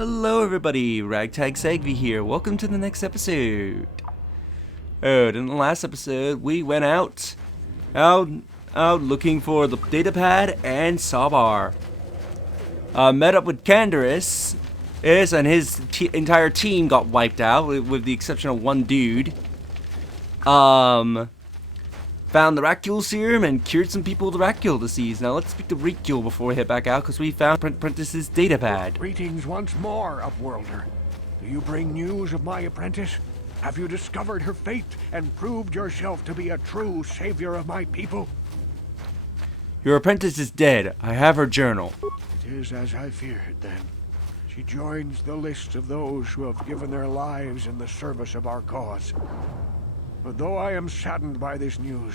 Hello everybody, Ragtag Sagvi here. Welcome to the next episode. In the last episode, we went out looking for the data pad and Sabar. Met up with Canderous, and his entire team got wiped out, with the exception of one dude. Found the Racule serum and cured some people with the Racule disease. Now let's speak to Racule before we head back out, because we found Prentice's data pad. Greetings once more, Upworlder. Do you bring news of my apprentice? Have you discovered her fate and proved yourself to be a true savior of my people? Your apprentice is dead. I have her journal. It is as I feared, then. She joins the list of those who have given their lives in the service of our cause. But though I am saddened by this news,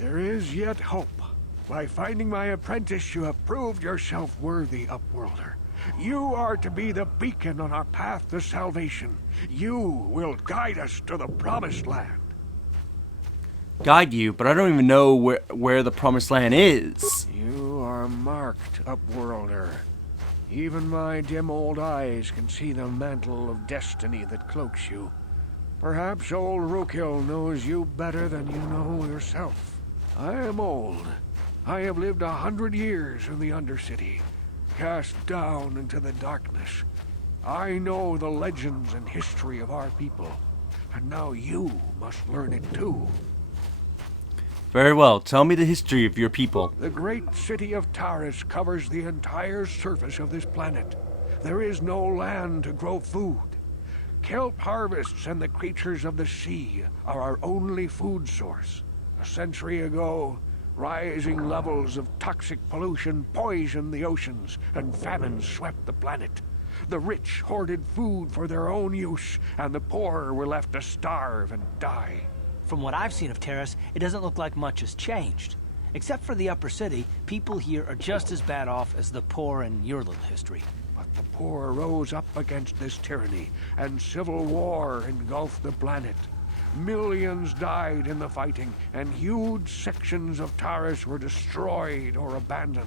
there is yet hope. By finding my apprentice, you have proved yourself worthy, Upworlder. You are to be the beacon on our path to salvation. You will guide us to the Promised Land. Guide you, but I don't even know where the Promised Land is. You are marked, Upworlder. Even my dim old eyes can see the mantle of destiny that cloaks you. Perhaps old Rukil knows you better than you know yourself. I am old. I have lived 100 years in the Undercity, cast down into the darkness. I know the legends and history of our people, and now you must learn it too. Very well, tell me the history of your people. The great city of Taris covers the entire surface of this planet. There is no land to grow food. Kelp harvests and the creatures of the sea are our only food source. A century ago, rising levels of toxic pollution poisoned the oceans, and famine swept the planet. The rich hoarded food for their own use, and the poor were left to starve and die. From what I've seen of Taris, it doesn't look like much has changed. Except for the upper city, people here are just as bad off as the poor in your little history. But the poor rose up against this tyranny, and civil war engulfed the planet. Millions died in the fighting, and huge sections of Taris were destroyed or abandoned.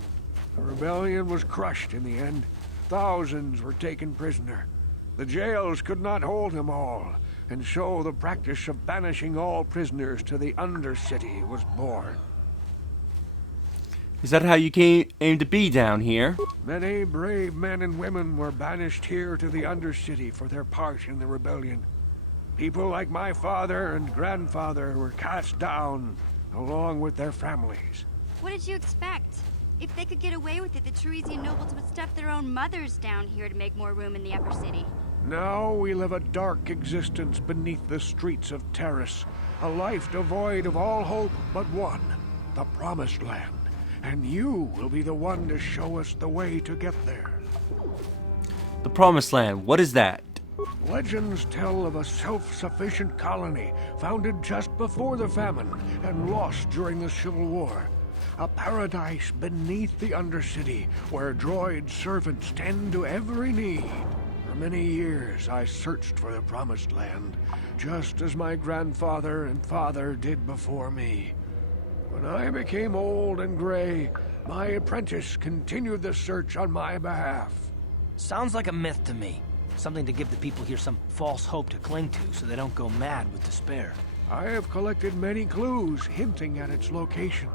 The rebellion was crushed in the end. Thousands were taken prisoner. The jails could not hold them all, and so the practice of banishing all prisoners to the Undercity was born. Is that how you aim to be down here? Many brave men and women were banished here to the Undercity for their part in the rebellion. People like my father and grandfather were cast down, along with their families. What did you expect? If they could get away with it, the Teresian nobles would stuff their own mothers down here to make more room in the upper city. Now we live a dark existence beneath the streets of Taris, a life devoid of all hope but one, the Promised Land. And you will be the one to show us the way to get there. The Promised Land, what is that? Legends tell of a self-sufficient colony founded just before the famine and lost during the Civil War. A paradise beneath the Undercity where droid servants tend to every need. For many years I searched for the Promised Land, just as my grandfather and father did before me. When I became old and gray, my apprentice continued the search on my behalf. Sounds like a myth to me. Something to give the people here some false hope to cling to so they don't go mad with despair. I have collected many clues hinting at its location.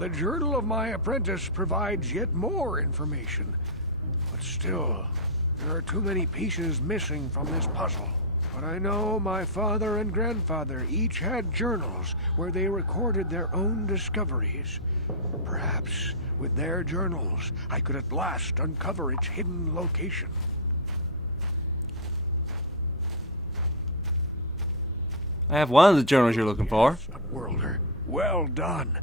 The journal of my apprentice provides yet more information. But still, there are too many pieces missing from this puzzle. But I know my father and grandfather each had journals where they recorded their own discoveries. Perhaps with their journals, I could at last uncover its hidden location. I have one of the journals you're looking for. Upworlder, well done.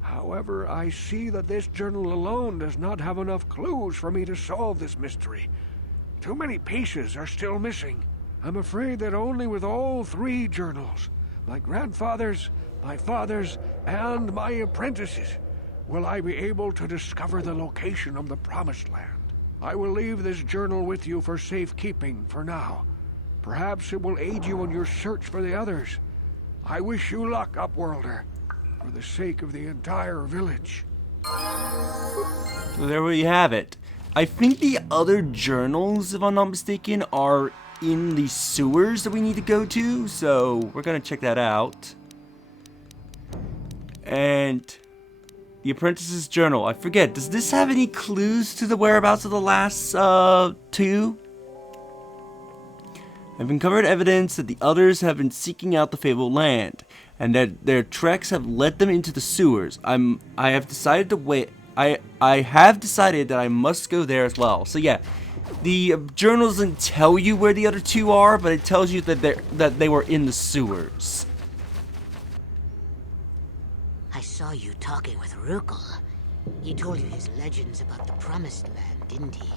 However, I see that this journal alone does not have enough clues for me to solve this mystery. Too many pieces are still missing. I'm afraid that only with all three journals, my grandfather's, my father's, and my apprentice's, will I be able to discover the location of the Promised Land. I will leave this journal with you for safekeeping for now. Perhaps it will aid you in your search for the others. I wish you luck, Upworlder, for the sake of the entire village. So there we have it. I think the other journals, if I'm not mistaken, are in the sewers that we need to go to. So we're gonna check that out. And the apprentice's journal. I forget. Does this have any clues to the whereabouts of the last two? I've uncovered evidence that the others have been seeking out the fabled land, and that their treks have led them into the sewers. I have decided to wait. I have decided that I must go there as well. So yeah, the journal doesn't tell you where the other two are, but it tells you that they were in the sewers. I saw you talking with Rukel. He told you his legends about the Promised Land, didn't he?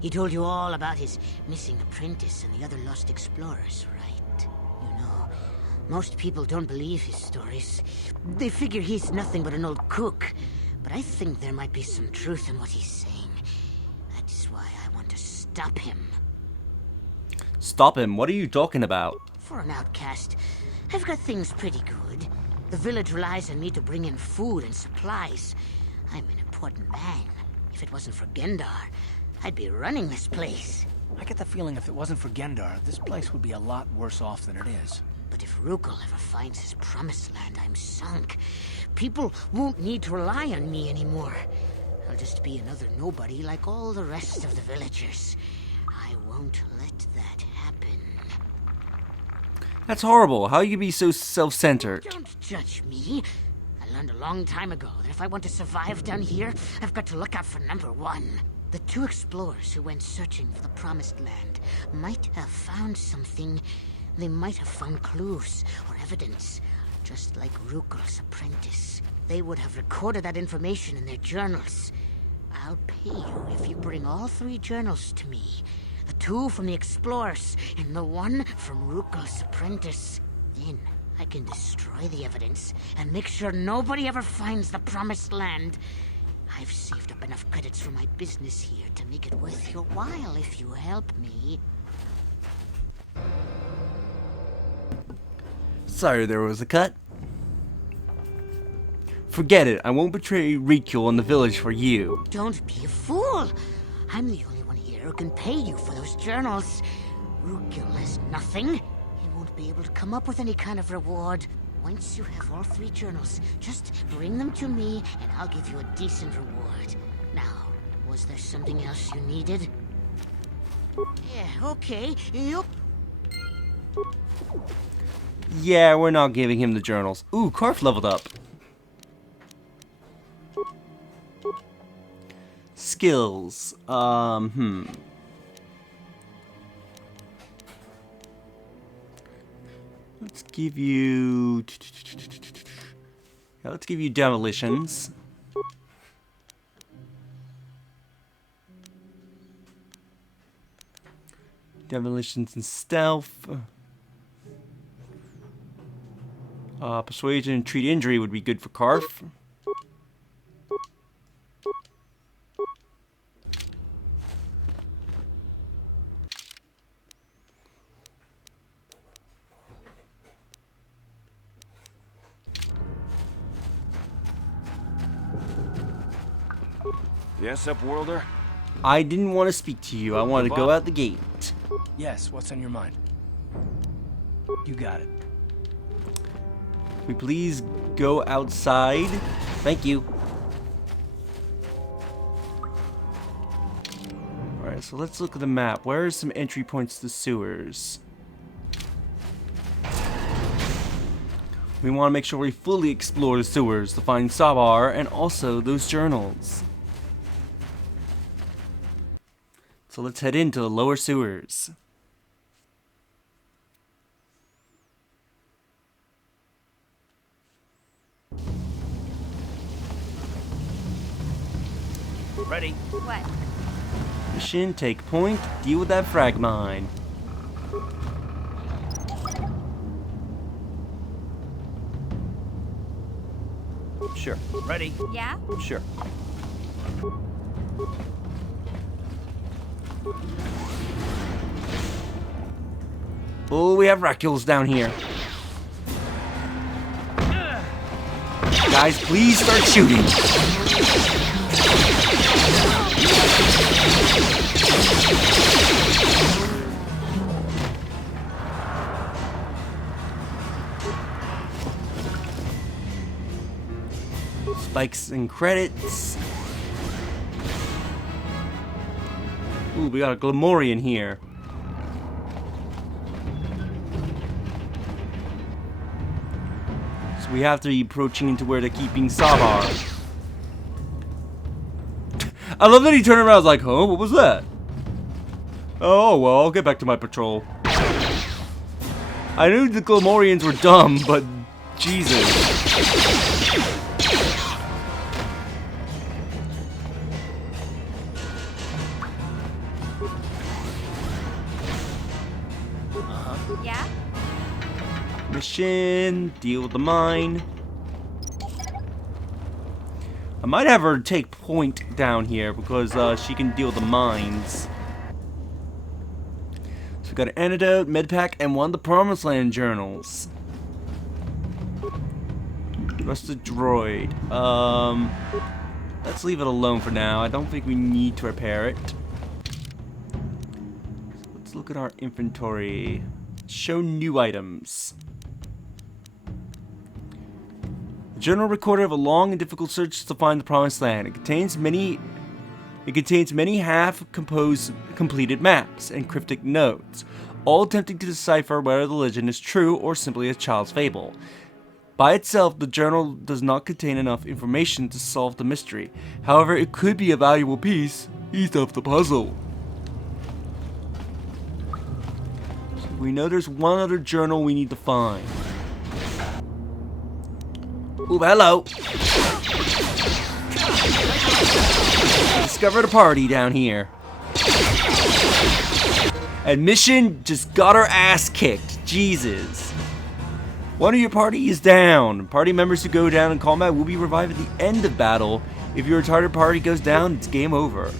He told you all about his missing apprentice and the other lost explorers, right? You know, most people don't believe his stories. They figure he's nothing but an old cook. But I think there might be some truth in what he's saying. That's why I want to stop him. Stop him? What are you talking about? For an outcast, I've got things pretty good. The village relies on me to bring in food and supplies. I'm an important man. If it wasn't for Gendar, I'd be running this place. I get the feeling if it wasn't for Gendar, this place would be a lot worse off than it is. But if Rukel ever finds his Promised Land, I'm sunk. People won't need to rely on me anymore. I'll just be another nobody like all the rest of the villagers. I won't let that happen. That's horrible. How you can be so self-centered? Don't judge me. I learned a long time ago that if I want to survive down here, I've got to look out for number one. The two explorers who went searching for the Promised Land might have found something. They might have found clues or evidence, just like Rukel's apprentice. They would have recorded that information in their journals. I'll pay you if you bring all three journals to me. The two from the explorers and the one from Rukel's apprentice. Then I can destroy the evidence and make sure nobody ever finds the Promised Land. I've saved up enough credits for my business here to make it worth your while if you help me. Sorry there was a cut. Forget it. I won't betray Rikul in the village for you. Don't be a fool. I'm the only one here who can pay you for those journals. Rukil has nothing. He won't be able to come up with any kind of reward. Once you have all three journals, just bring them to me and I'll give you a decent reward. Now, was there something else you needed? Yeah, okay. Yup. Yeah, we're not giving him the journals. Ooh, Karf leveled up. Skills. Let's give you... Yeah, let's give you demolitions. Demolitions and stealth. Persuasion and treat injury would be good for Karf. Yes, Upworlder? I didn't want to speak to you. I wanted to go out the gate. Yes, what's on your mind? You got it. We please go outside. Thank you. Alright, so let's look at the map. Where are some entry points to sewers? We want to make sure we fully explore the sewers to find Sabar and also those journals. So let's head into the lower sewers. Ready? What? Mission, take point, deal with that frag mine. Sure. Ready? Yeah? Sure. Oh, we have Racules down here. Guys, please start shooting. likes and credits. Ooh, we got a Glamorian here. So we have to be approaching into where they're keeping Sabar. I love that he turned around and was like, huh, what was that? Oh, well, I'll get back to my patrol. I knew the Glamorians were dumb, but Jesus. Yeah? Mission, deal with the mine. I might have her take point down here because she can deal with the mines. So we got an antidote, medpack, and one of the Promised Land journals. Rusted droid. Let's leave it alone for now. I don't think we need to repair it. So let's look at our inventory. Show new items. A journal recorded of a long and difficult search to find the Promised Land. It contains many half-composed completed maps and cryptic notes, all attempting to decipher whether the legend is true or simply a child's fable. By itself, the journal does not contain enough information to solve the mystery. However, it could be a valuable piece of the puzzle. So we know there's one other journal we need to find. Ooh, hello! Discovered a party down here. And Mission just got her ass kicked. Jesus. One of your party is down. Party members who go down in combat will be revived at the end of battle. If your retarded party goes down, it's game over.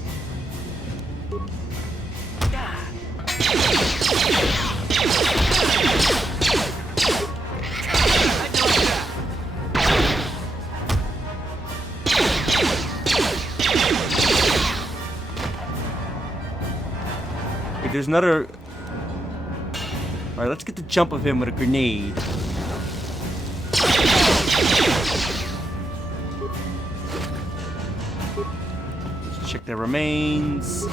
Wait, there's another... Alright, let's get the jump of him with a grenade. Let's check their remains.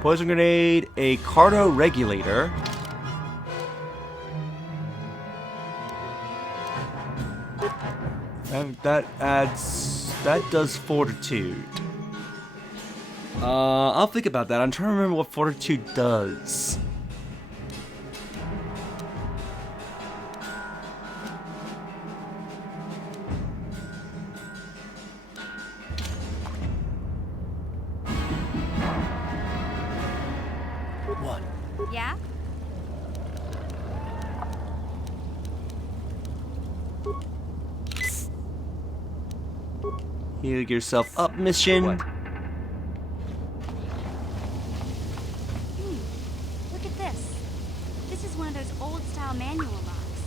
Poison grenade, a cardo regulator. That does fortitude. I'll think about that. I'm trying to remember what fortitude does. One. Yeah? Heal yourself up, Mission. What? Look at this. This is one of those old-style manual locks.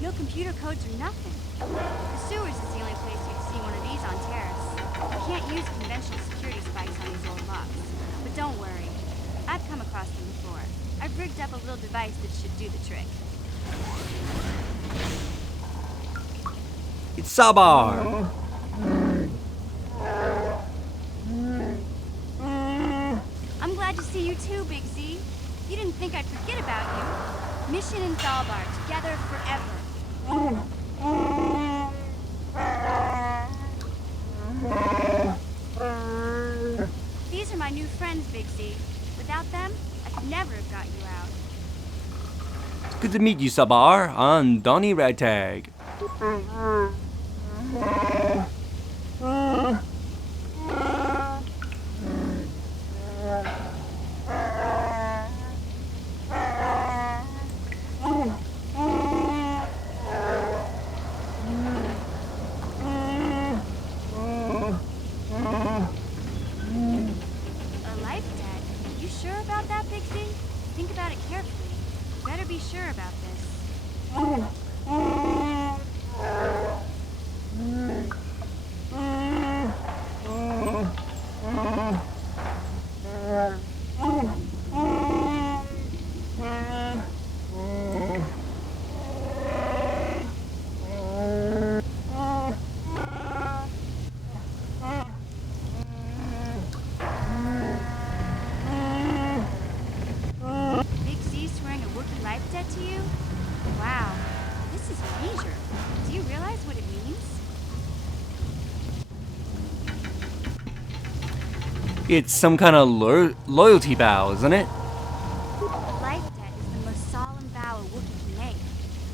No computer codes or nothing. The sewers is the only place you'd see one of these on Terrace. You can't use conventional security spikes on these old locks. But don't worry. I've come across them before. I've rigged up a little device that should do the trick. It's Sabar. I'm glad to see you too, Big Z. You didn't think I'd forget about you. Mission and Zalbar, together forever. These are my new friends, Big Z. Without them, I could never have got you out. It's good to meet you, Sabar. I'm Donnie Ragtag. Lifedebt? You sure about that, Big Z? Think about it carefully. You better be sure about this. It's some kind of loyalty vow, isn't it? Lifedebt is the most solemn vow a Wookiee can make.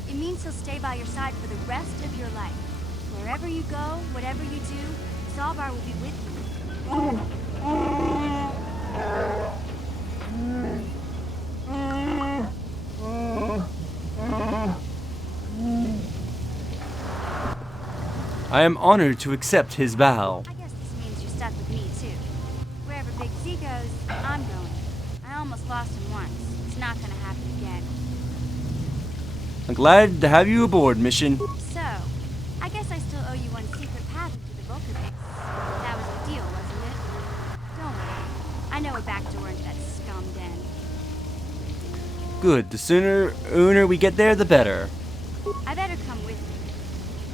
It means he'll stay by your side for the rest of your life. Wherever you go, whatever you do, Zalbar will be with you. I am honored to accept his vow. I guess this means you're stuck with me, too. Wherever Big Z goes, I'm going. I almost lost him once. It's not gonna happen again. I'm glad to have you aboard, Mission. So, I guess I still owe you one secret path into the Vulcan base. That was the deal, wasn't it? Don't worry. I know a back door into that scum den. Good. The sooner we get there, the better. I better come with you.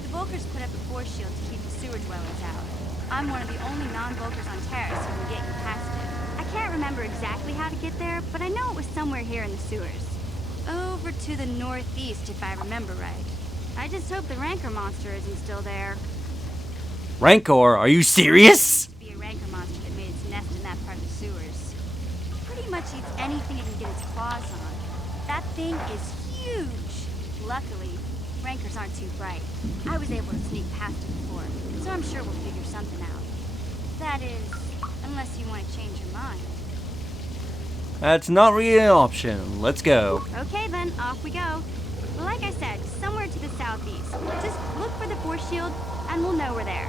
The Vulkars put up a force shield to keep the sewer dwellers out. I'm one of the only non-Vulkars on Terrace who can get you past it. I can't remember exactly how to get there, but I know it was somewhere here in the sewers. Over to the northeast, if I remember right. I just hope the Rancor monster isn't still there. Rancor? Are you serious? It'd be a Rancor monster that made its nest in that part of the sewers. Pretty much eats anything it can get its claws on. That thing is huge. Luckily, Rancors aren't too bright. I was able to sneak past it before, so I'm sure we'll figure something out. That is, unless you want to change your mind. That's not really an option. Let's go. Okay then, off we go. Like I said, somewhere to the southeast. Just look for the force shield, and we'll know we're there.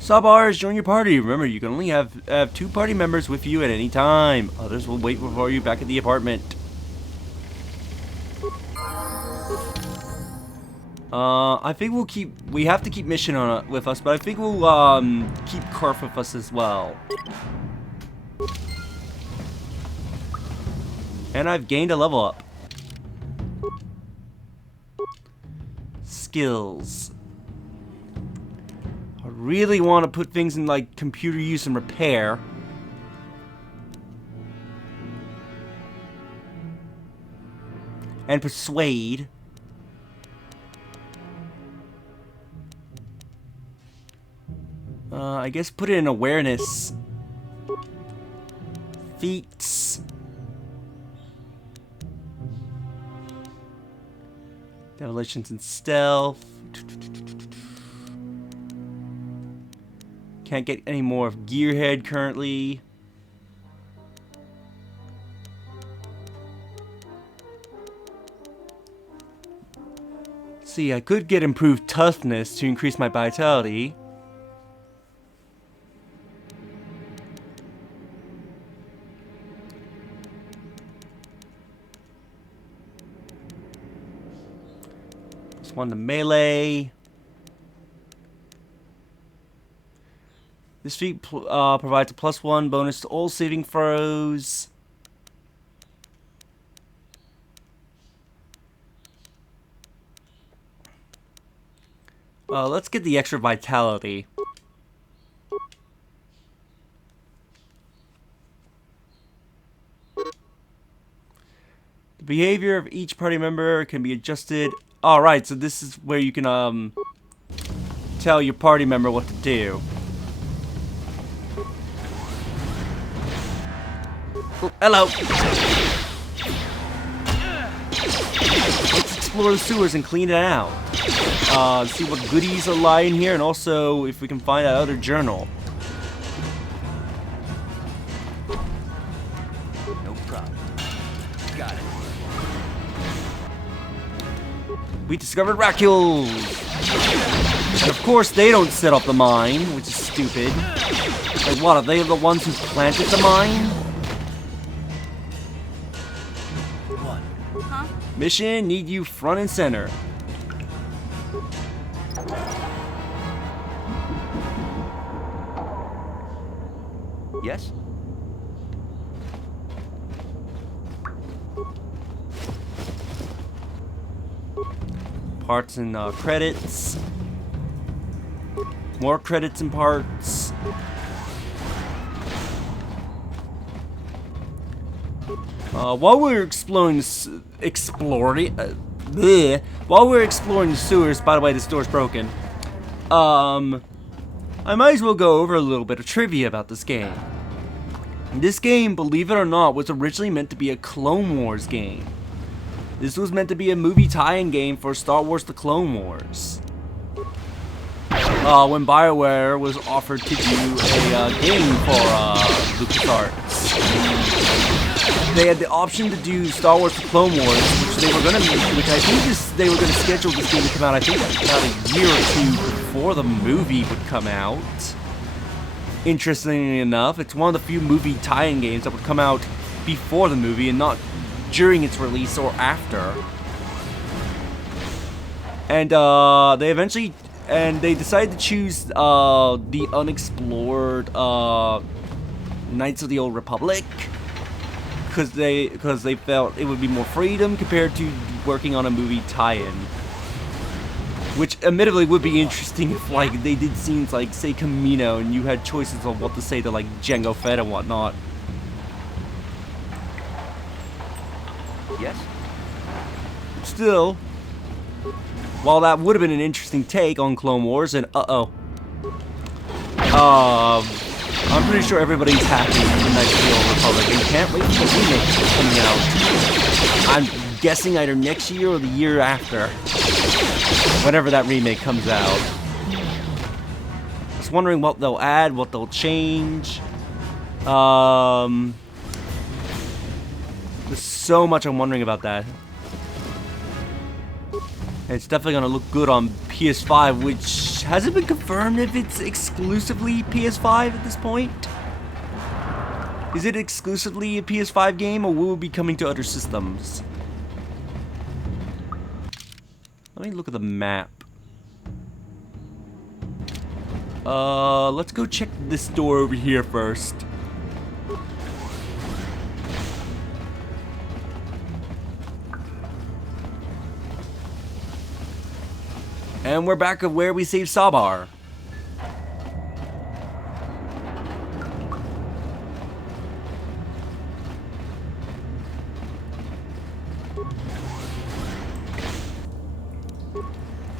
Sabars, join your party. Remember, you can only have 2 party members with you at any time. Others will wait for you back at the apartment. I think we have to keep Mission on with us, but I think we'll keep Karf with us as well. And I've gained a level up. Skills. I really want to put things in like computer use and repair. And persuade. I guess put it in awareness. Feats. Demolitions and stealth. Can't get any more of Gearhead currently. See, I could get improved toughness to increase my vitality. One to melee. This feat provides a +1 bonus to all saving throws. Let's get the extra vitality. The behavior of each party member can be adjusted. Alright, so this is where you can tell your party member what to do. Oh, hello! Let's explore the sewers and clean it out. See what goodies are lying here, and also if we can find that other journal. No problem. Got it. We discovered Racules! And of course they don't set up the mine, which is stupid. Like what, are they the ones who planted the mine? Huh? Mission, need you front and center. Yes? Parts and credits. More credits and parts. While we're exploring the sewers, by the way, this door's broken. I might as well go over a little bit of trivia about this game. This game, believe it or not, was originally meant to be a Clone Wars game. This was meant to be a movie tie-in game for Star Wars The Clone Wars. When BioWare was offered to do a game for LucasArts, they had the option to do Star Wars The Clone Wars, which I think they were going to schedule this game to come out, I think about a year or two before the movie would come out. Interestingly enough, it's one of the few movie tie-in games that would come out before the movie and not during its release or after. And they decided to choose the unexplored Knights of the Old Republic because they felt it would be more freedom compared to working on a movie tie-in. Which admittedly would be interesting if like they did scenes like say Camino and you had choices on what to say to like Jango Fett and whatnot. Yes? Still, while that would have been an interesting take on Clone Wars, and I'm pretty sure everybody's happy with the Knights of the Old Republic and can't wait for the remake coming out. I'm guessing either next year or the year after, whenever that remake comes out. Just wondering what they'll add, what they'll change. There's so much I'm wondering about that. And it's definitely gonna look good on PS5, which hasn't been confirmed if it's exclusively PS5 at this point. Is it exclusively a PS5 game, or will it be coming to other systems? Let me look at the map. Let's go check this door over here first. And we're back at where we saved Sabar.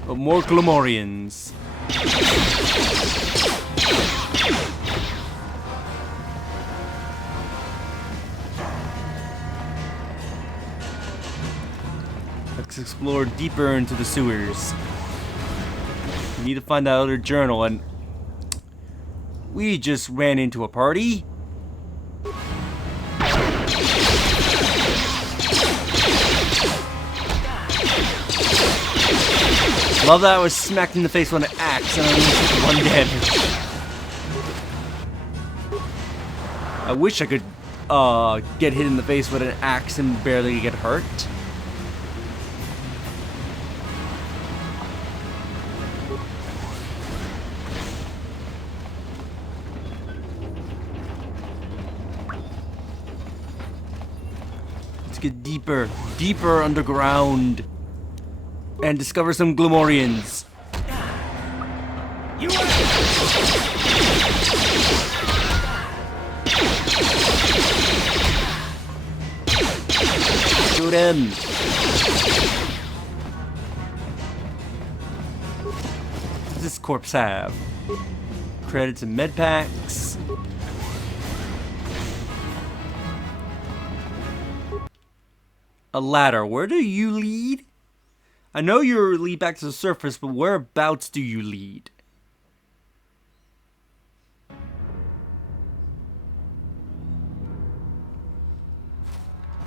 But more Glomorians. Let's explore deeper into the sewers. We need to find that other journal, and we just ran into a party. Love that I was smacked in the face with an axe and I only took 1 damage. I wish I could get hit in the face with an axe and barely get hurt. Let's get deeper, deeper underground. And discover some Glomorians. Shoot him. What does this corpse have? Credits and med packs. A ladder. Where do you lead? I know you lead back to the surface, but whereabouts do you lead?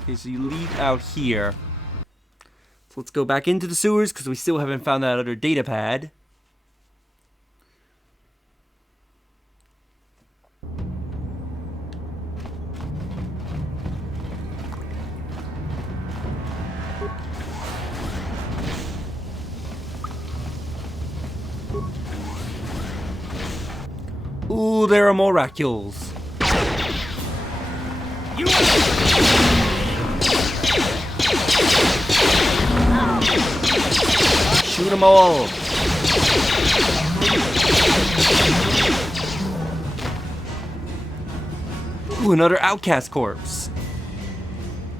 Okay, so you lead out here. So let's go back into the sewers, because we still haven't found that other data pad. Ooh, there are more Racules. Shoot them all. Ooh, another outcast corpse.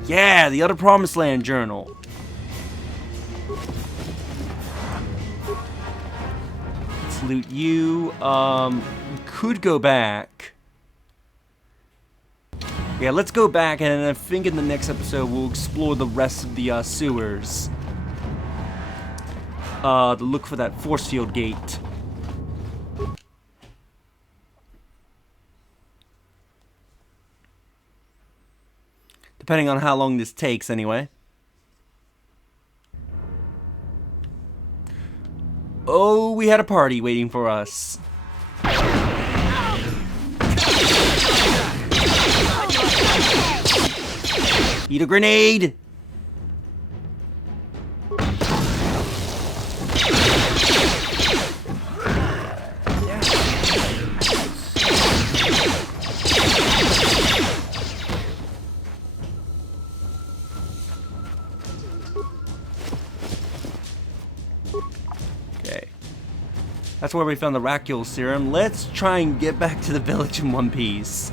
Yeah, the other Promised Land journal. Let's Let's loot you. We could go back. Yeah, let's go back, and I think in the next episode we'll explore the rest of the sewers. To look for that force field gate. Depending on how long this takes, anyway. Oh, we had a party waiting for us. Eat a grenade! Okay. That's where we found the Racule serum. Let's try and get back to the village in one piece.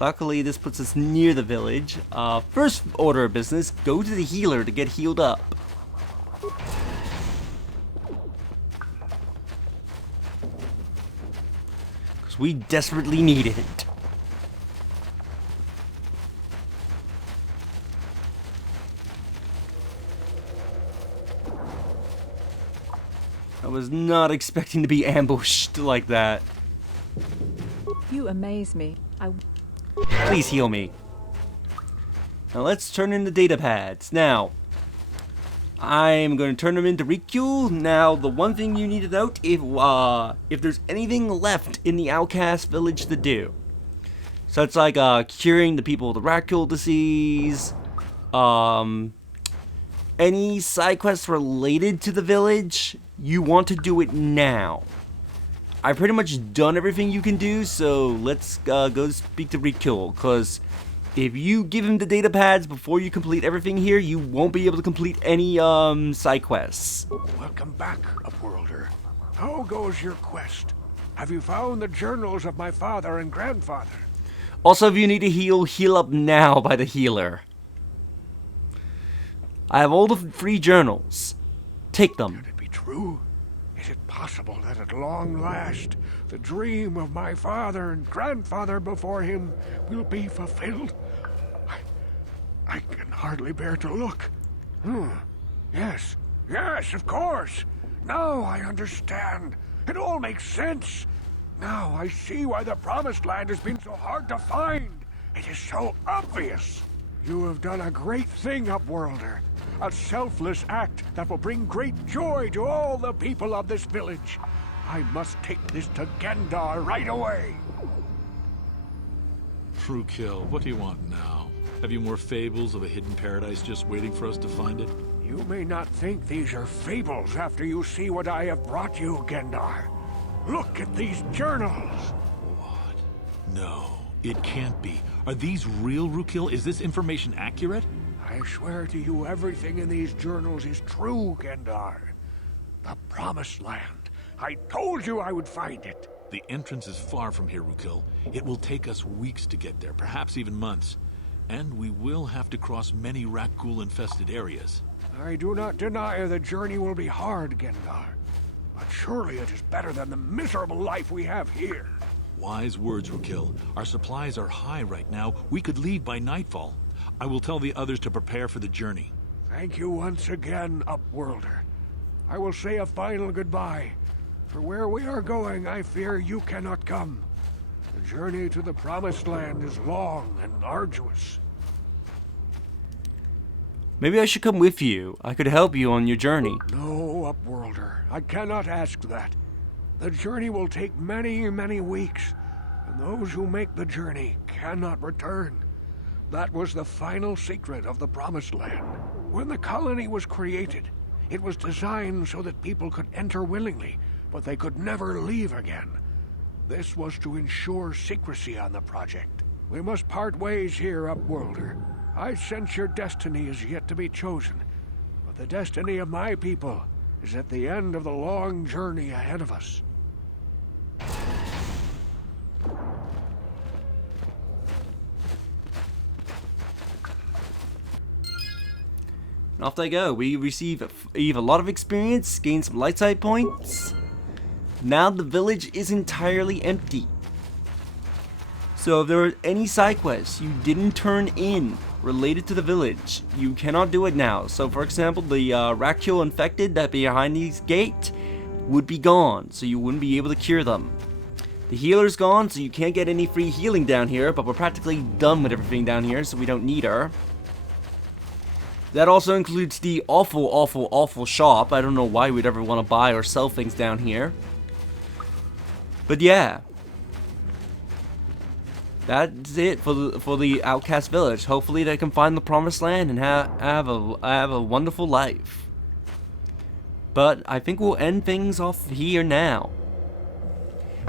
Luckily, this puts us near the village. First order of business, go to the healer to get healed up. Because we desperately need it. I was not expecting to be ambushed like that. You amaze me. Please heal me. Now let's turn in the data pads. Now, I'm going to turn them into Racule. Now, the one thing you need to note, if there's anything left in the outcast village to do. So it's like curing the people with the Racule disease. Any side quests related to the village, you want to do it now. I've pretty much done everything you can do, so let's go speak to Racule, because if you give him the data pads before you complete everything here, you won't be able to complete any side quests. Welcome back, Upworlder. How goes your quest? Have you found the journals of my father and grandfather? Also, if you need to heal up now by the healer. I have all the free journals. Take them. Could it be true? Is it possible that at long last, the dream of my father and grandfather before him will be fulfilled? I can hardly bear to look. Yes, of course. Now I understand. It all makes sense. Now I see why the Promised Land has been so hard to find. It is so obvious. You have done a great thing, Upworlder. A selfless act that will bring great joy to all the people of this village. I must take this to Gendar right away. Racule, what do you want now? Have you more fables of a hidden paradise just waiting for us to find it? You may not think these are fables after you see what I have brought you, Gendar. Look at these journals. What? No, it can't be. Are these real, Racule? Is this information accurate? I swear to you, everything in these journals is true, Gendar. The Promised Land. I told you I would find it. The entrance is far from here, Racule. It will take us weeks to get there, perhaps even months. And we will have to cross many Raccool-infested areas. I do not deny the journey will be hard, Gendar. But surely it is better than the miserable life we have here. Wise words, Racule. Our supplies are high right now. We could leave by nightfall. I will tell the others to prepare for the journey. Thank you once again, Upworlder. I will say a final goodbye. For where we are going, I fear you cannot come. The journey to the Promised Land is long and arduous. Maybe I should come with you. I could help you on your journey. No, Upworlder. I cannot ask that. The journey will take many, many weeks, and those who make the journey cannot return. That was the final secret of the Promised Land. When the colony was created, it was designed so that people could enter willingly, but they could never leave again. This was to ensure secrecy on the project. We must part ways here, Upworlder. I sense your destiny is yet to be chosen, but the destiny of my people is at the end of the long journey ahead of us. And off they go. We receive a lot of experience, gain some light side points. Now the village is entirely empty. So if there are any side quests you didn't turn in related to the village, you cannot do it now. So for example, the Raccoon infected that behind these gate would be gone, so you wouldn't be able to cure them. The healer's gone, so you can't get any free healing down here, but we're practically done with everything down here, so we don't need her. That also includes the awful shop. I don't know why we'd ever want to buy or sell things down here. But yeah. That's it for the outcast village. Hopefully they can find the promised land and have a wonderful life. But I think we'll end things off here now.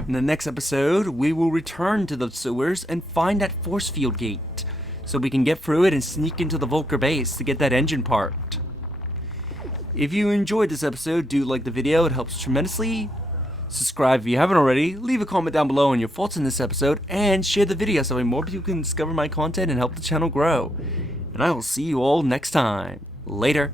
In the next episode, we will return to the sewers and find that force field gate, so we can get through it and sneak into the Volker base to get that engine part. If you enjoyed this episode, do like the video, it helps tremendously. Subscribe if you haven't already, leave a comment down below on your thoughts on this episode, and share the video so more people can discover my content and help the channel grow. And I will see you all next time. Later.